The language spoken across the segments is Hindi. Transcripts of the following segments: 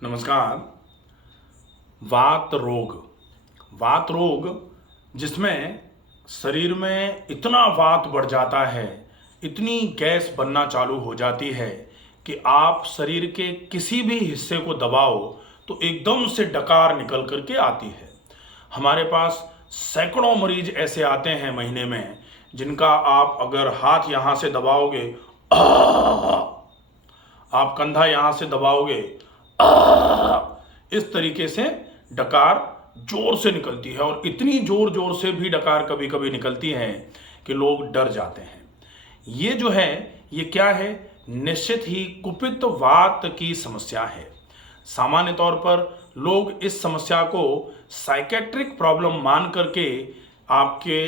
नमस्कार। वात रोग, वात रोग जिसमें शरीर में इतना वात बढ़ जाता है, इतनी गैस बनना चालू हो जाती है कि आप शरीर के किसी भी हिस्से को दबाओ तो एकदम से डकार निकल करके आती है। हमारे पास सैकड़ों मरीज ऐसे आते हैं महीने में, जिनका आप अगर हाथ यहाँ से दबाओगे, आप कंधा यहाँ से दबाओगे, इस तरीके से डकार जोर से निकलती है। और इतनी जोर जोर से भी डकार कभी कभी निकलती है कि लोग डर जाते हैं। ये जो है, ये क्या है? निश्चित ही कुपित वात की समस्या है। सामान्य तौर पर लोग इस समस्या को साइकेट्रिक प्रॉब्लम मान करके आपके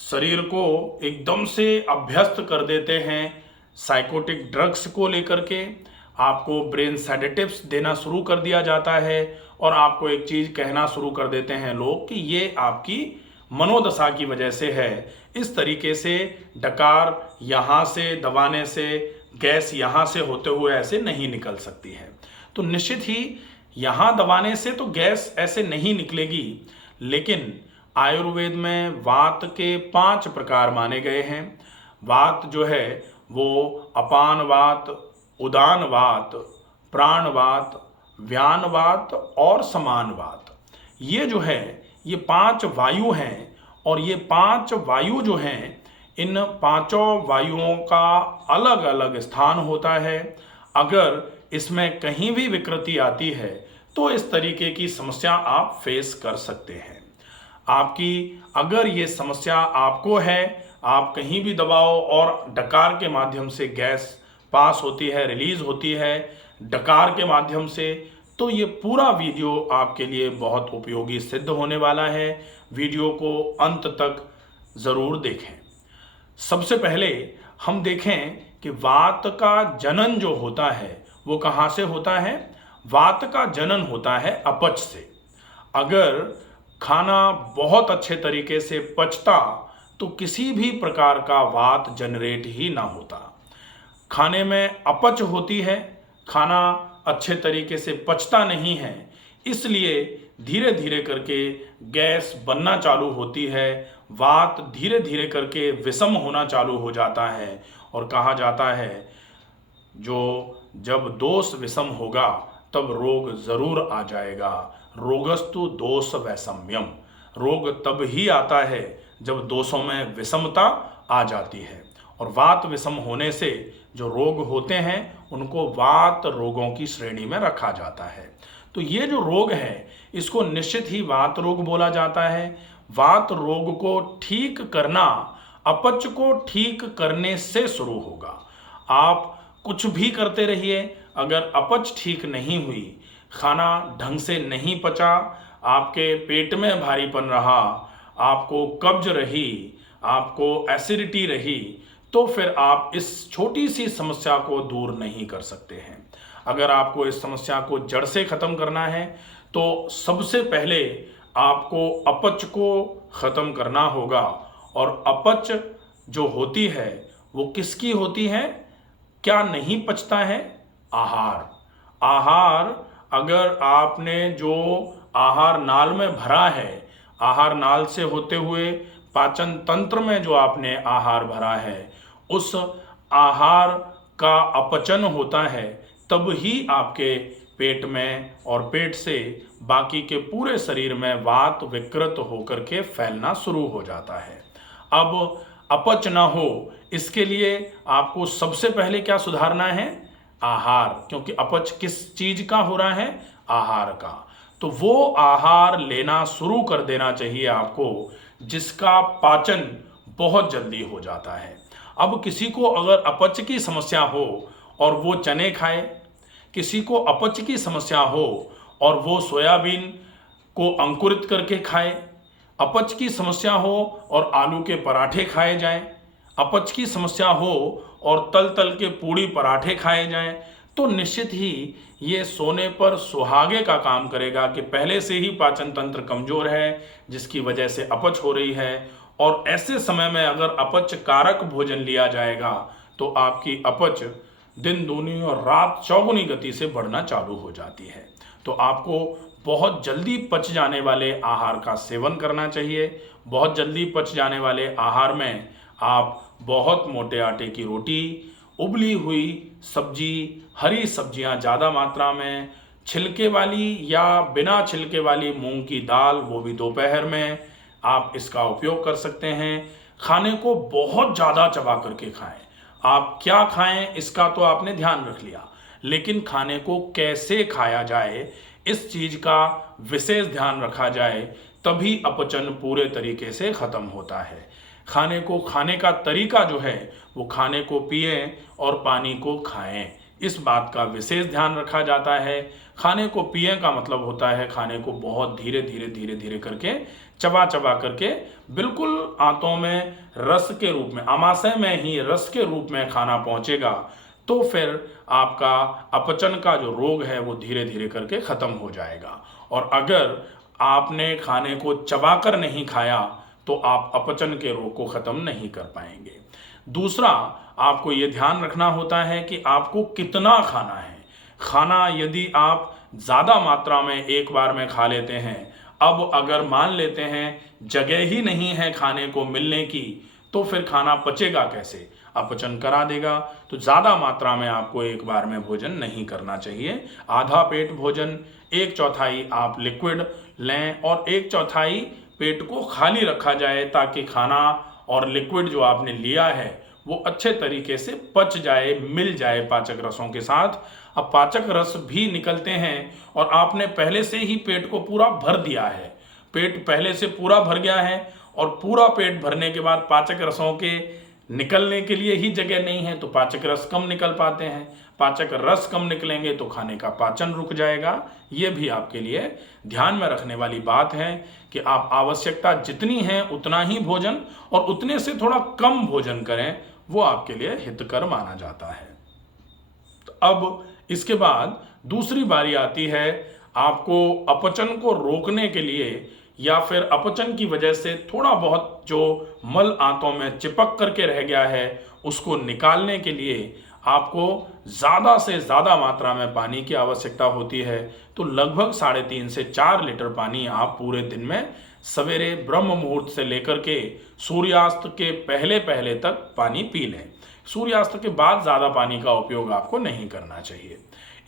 शरीर को एकदम से अभ्यस्त कर देते हैं। साइकोटिक ड्रग्स को लेकर के आपको ब्रेन सेडेटिव्स देना शुरू कर दिया जाता है और आपको एक चीज़ कहना शुरू कर देते हैं लोग कि ये आपकी मनोदशा की वजह से है। इस तरीके से डकार यहाँ से दबाने से, गैस यहाँ से होते हुए ऐसे नहीं निकल सकती है। तो निश्चित ही यहाँ दबाने से तो गैस ऐसे नहीं निकलेगी, लेकिन आयुर्वेद में वात के 5 प्रकार माने गए हैं। वात जो है वो अपान वात, उदान वात, प्राणवात, व्यानवात और समानवात, ये जो है ये 5 वायु हैं। और ये 5 वायु जो हैं, इन पांचों वायुओं का अलग अलग स्थान होता है। अगर इसमें कहीं भी विकृति आती है तो इस तरीके की समस्या आप फेस कर सकते हैं। आपकी अगर ये समस्या आपको है, आप कहीं भी दबाओ और डकार के माध्यम से गैस पास होती है, रिलीज होती है डकार के माध्यम से, तो ये पूरा वीडियो आपके लिए बहुत उपयोगी सिद्ध होने वाला है। वीडियो को अंत तक ज़रूर देखें। सबसे पहले हम देखें कि वात का जनन जो होता है वो कहाँ से होता है। वात का जनन होता है अपच से। अगर खाना बहुत अच्छे तरीके से पचता तो किसी भी प्रकार का वात जनरेट ही ना होता। खाने में अपच होती है, खाना अच्छे तरीके से पचता नहीं है, इसलिए धीरे धीरे करके गैस बनना चालू होती है, वात धीरे धीरे करके विषम होना चालू हो जाता है। और कहा जाता है जो जब दोष विषम होगा तब रोग जरूर आ जाएगा। रोगस्तु दोष वैषम्यम, रोग तब ही आता है जब दोषों में विषमता आ जाती है। और वात विषम होने से जो रोग होते हैं उनको वात रोगों की श्रेणी में रखा जाता है। तो ये जो रोग है इसको निश्चित ही वात रोग बोला जाता है। वात रोग को ठीक करना अपच को ठीक करने से शुरू होगा। आप कुछ भी करते रहिए, अगर अपच ठीक नहीं हुई, खाना ढंग से नहीं पचा, आपके पेट में भारीपन रहा, आपको कब्ज रही, आपको एसिडिटी रही, तो फिर आप इस छोटी सी समस्या को दूर नहीं कर सकते हैं। अगर आपको इस समस्या को जड़ से ख़त्म करना है तो सबसे पहले आपको अपच को ख़त्म करना होगा। और अपच जो होती है वो किसकी होती है? क्या नहीं पचता है? आहार। आहार, अगर आपने जो आहार नाल में भरा है, आहार नाल से होते हुए पाचन तंत्र में जो आपने आहार भरा है, उस आहार का अपचन होता है, तब ही आपके पेट में और पेट से बाकी के पूरे शरीर में वात विकृत होकर के फैलना शुरू हो जाता है। अब अपच ना हो, इसके लिए आपको सबसे पहले क्या सुधारना है? आहार। क्योंकि अपच किस चीज का हो रहा है? आहार का। तो वो आहार लेना शुरू कर देना चाहिए आपको, जिसका पाचन बहुत जल्दी हो जाता है। अब किसी को अगर अपच की समस्या हो और वो चने खाए, किसी को अपच की समस्या हो और वो सोयाबीन को अंकुरित करके खाए, अपच की समस्या हो और आलू के पराठे खाए जाएं, अपच की समस्या हो और तल तल के पूड़ी पराठे खाए जाएं, तो निश्चित ही ये सोने पर सुहागे का काम करेगा कि पहले से ही पाचन तंत्र कमजोर है, जिसकी वजह से अपच हो रही है। और ऐसे समय में अगर अपच कारक भोजन लिया जाएगा तो आपकी अपच दिन दूनी और रात चौगुनी गति से बढ़ना चालू हो जाती है। तो आपको बहुत जल्दी पच जाने वाले आहार का सेवन करना चाहिए। बहुत जल्दी पच जाने वाले आहार में आप बहुत मोटे आटे की रोटी, उबली हुई सब्जी, हरी सब्जियां ज़्यादा मात्रा में, छिलके वाली या बिना छिलके वाली मूंग की दाल, वो भी दोपहर में आप इसका उपयोग कर सकते हैं। खाने को बहुत ज़्यादा चबा करके खाएं। आप क्या खाएं इसका तो आपने ध्यान रख लिया, लेकिन खाने को कैसे खाया जाए इस चीज का विशेष ध्यान रखा जाए, तभी अपचन पूरे तरीके से खत्म होता है। खाने को खाने का तरीका जो है वो खाने को पिएं और पानी को खाएं, इस बात का विशेष ध्यान रखा जाता है। खाने को पिए का मतलब होता है खाने को बहुत धीरे धीरे धीरे धीरे करके चबा चबा करके बिल्कुल आंतों में रस के रूप में, आमाशय में ही रस के रूप में खाना पहुंचेगा, तो फिर आपका अपचन का जो रोग है वो धीरे धीरे करके खत्म हो जाएगा। और अगर आपने खाने को चबाकर नहीं खाया तो आप अपचन के रोग को खत्म नहीं कर पाएंगे। दूसरा, आपको ये ध्यान रखना होता है कि आपको कितना खाना है। खाना यदि आप ज़्यादा मात्रा में एक बार में खा लेते हैं, अब अगर मान लेते हैं जगह ही नहीं है खाने को मिलने की, तो फिर खाना पचेगा कैसे, अपचन करा देगा। तो ज़्यादा मात्रा में आपको एक बार में भोजन नहीं करना चाहिए। आधा पेट भोजन, 1/4 आप लिक्विड लें और 1/4 पेट को खाली रखा जाए, ताकि खाना और लिक्विड जो आपने लिया है वो अच्छे तरीके से पच जाए, मिल जाए पाचक रसों के साथ। अब पाचक रस भी निकलते हैं और आपने पहले से ही पेट को पूरा भर दिया है, पेट पहले से पूरा भर गया है और पूरा पेट भरने के बाद पाचक रसों के निकलने के लिए ही जगह नहीं है, तो पाचक रस कम निकल पाते हैं। पाचक रस कम निकलेंगे तो खाने का पाचन रुक जाएगा। ये भी आपके लिए ध्यान में रखने वाली बात है कि आप आवश्यकता जितनी है उतना ही भोजन और उतने से थोड़ा कम भोजन करें, वो आपके लिए हितकर माना जाता है। तो अब इसके बाद दूसरी बारी आती है, आपको अपचन को रोकने के लिए या फिर अपचन की वजह से थोड़ा बहुत जो मल आंतों में चिपक करके रह गया है उसको निकालने के लिए आपको ज़्यादा से ज़्यादा मात्रा में पानी की आवश्यकता होती है। तो लगभग 3.5 से 4 लीटर पानी आप पूरे दिन में सवेरे ब्रह्म मुहूर्त से लेकर के सूर्यास्त के पहले पहले तक पानी पी लें। सूर्यास्त के बाद ज़्यादा पानी का उपयोग आपको नहीं करना चाहिए।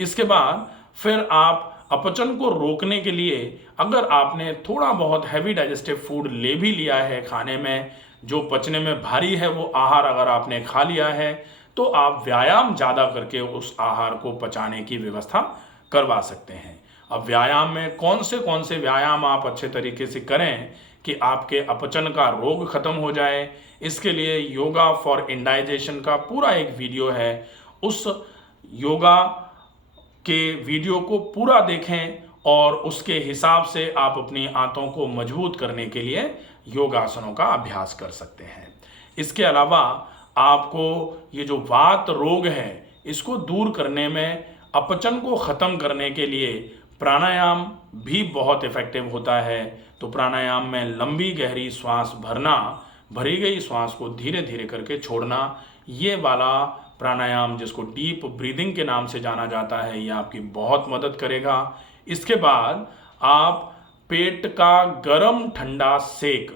इसके बाद फिर आप अपचन को रोकने के लिए, अगर आपने थोड़ा बहुत हैवी डाइजेस्टिव फूड ले भी लिया है, खाने में जो पचने में भारी है वो आहार अगर आपने खा लिया है, तो आप व्यायाम ज़्यादा करके उस आहार को पचाने की व्यवस्था करवा सकते हैं। अब व्यायाम में कौन से व्यायाम आप अच्छे तरीके से करें कि आपके अपचन का रोग खत्म हो जाए, इसके लिए योगा फॉर इंडाइजेशन का पूरा एक वीडियो है। उस योगा के वीडियो को पूरा देखें और उसके हिसाब से आप अपनी आंतों को मजबूत करने के लिए योगासनों का अभ्यास कर सकते हैं। इसके अलावा आपको ये जो वात रोग है इसको दूर करने में, अपचन को ख़त्म करने के लिए प्राणायाम भी बहुत इफेक्टिव होता है। तो प्राणायाम में लंबी गहरी श्वास भरना, भरी गई श्वास को धीरे धीरे करके छोड़ना, ये वाला प्राणायाम जिसको डीप ब्रीदिंग के नाम से जाना जाता है, ये आपकी बहुत मदद करेगा। इसके बाद आप पेट का गरम ठंडा सेक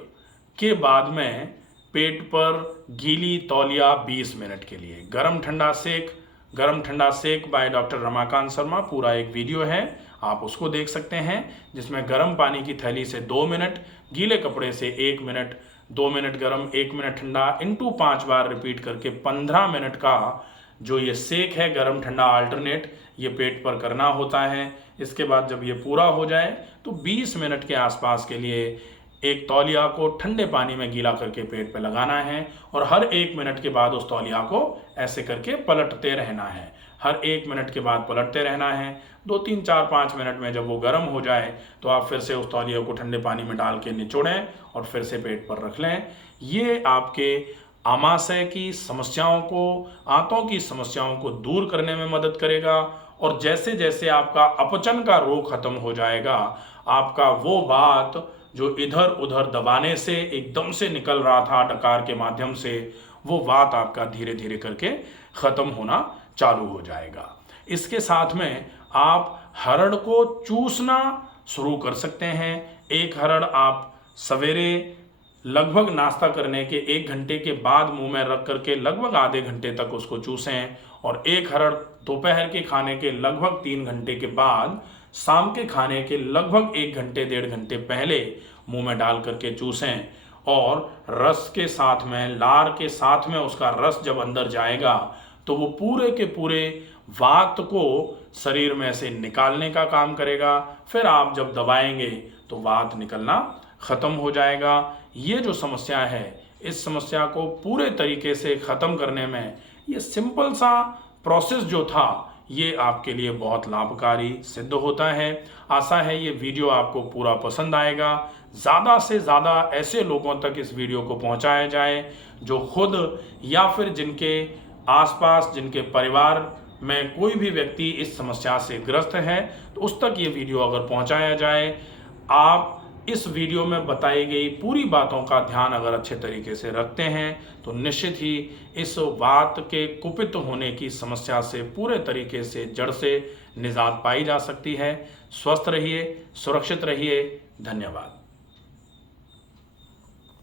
के बाद में पेट पर गीली तौलिया 20 मिनट के लिए, गरम ठंडा सेक बाय डॉक्टर रमाकांत शर्मा, पूरा एक वीडियो है, आप उसको देख सकते हैं, जिसमें गर्म पानी की थैली से 2 मिनट, गीले कपड़े से 1 मिनट, 2 मिनट गर्म 1 मिनट ठंडा, इनटू 5 बार रिपीट करके 15 मिनट का जो ये सेक है गर्म ठंडा अल्टरनेट, ये पेट पर करना होता है। इसके बाद जब ये पूरा हो जाए तो 20 मिनट के आसपास के लिए एक तौलिया को ठंडे पानी में गीला करके पेट पे लगाना है और हर 1 मिनट के बाद उस तौलिया को ऐसे करके पलटते रहना है। हर 1 मिनट के बाद पलटते रहना है। 2, 3, 4, 5 मिनट में जब वो गर्म हो जाए तो आप फिर से उस तौलिया को ठंडे पानी में डाल के निचोड़ें और फिर से पेट पर रख लें। ये आपके आमाशय की समस्याओं को, आंतों की समस्याओं को दूर करने में मदद करेगा। और जैसे जैसे आपका अपचन का रोग खत्म हो जाएगा, आपका वो बात जो इधर उधर दबाने से एकदम से निकल रहा था डकार के माध्यम से, वो बात आपका धीरे धीरे करके खत्म होना चालू हो जाएगा। इसके साथ में आप हरड़ को चूसना शुरू कर सकते हैं। एक हरड़ आप सवेरे लगभग नाश्ता करने के 1 घंटे के बाद मुंह में रख करके लगभग आधे घंटे तक उसको चूसें, और एक हरड़ दोपहर के खाने के लगभग 3 घंटे के बाद शाम के खाने के लगभग 1 घंटे 1.5 घंटे पहले मुंह में डाल करके चूसें। और रस के साथ में, लार के साथ में उसका रस जब अंदर जाएगा तो वो पूरे के पूरे वात को शरीर में से निकालने का काम करेगा। फिर आप जब दबाएंगे तो वात निकलना खत्म हो जाएगा। ये जो समस्या है, इस समस्या को पूरे तरीके से खत्म करने में ये सिंपल सा प्रोसेस जो था, ये आपके लिए बहुत लाभकारी सिद्ध होता है। आशा है ये वीडियो आपको पूरा पसंद आएगा। ज़्यादा से ज़्यादा ऐसे लोगों तक इस वीडियो को पहुंचाया जाए जो खुद या फिर जिनके आसपास, जिनके परिवार में कोई भी व्यक्ति इस समस्या से ग्रस्त है, तो उस तक ये वीडियो अगर पहुंचाया जाए, आप इस वीडियो में बताई गई पूरी बातों का ध्यान अगर अच्छे तरीके से रखते हैं तो निश्चित ही इस वात के कुपित होने की समस्या से पूरे तरीके से जड़ से निजात पाई जा सकती है। स्वस्थ रहिए, सुरक्षित रहिए। धन्यवाद।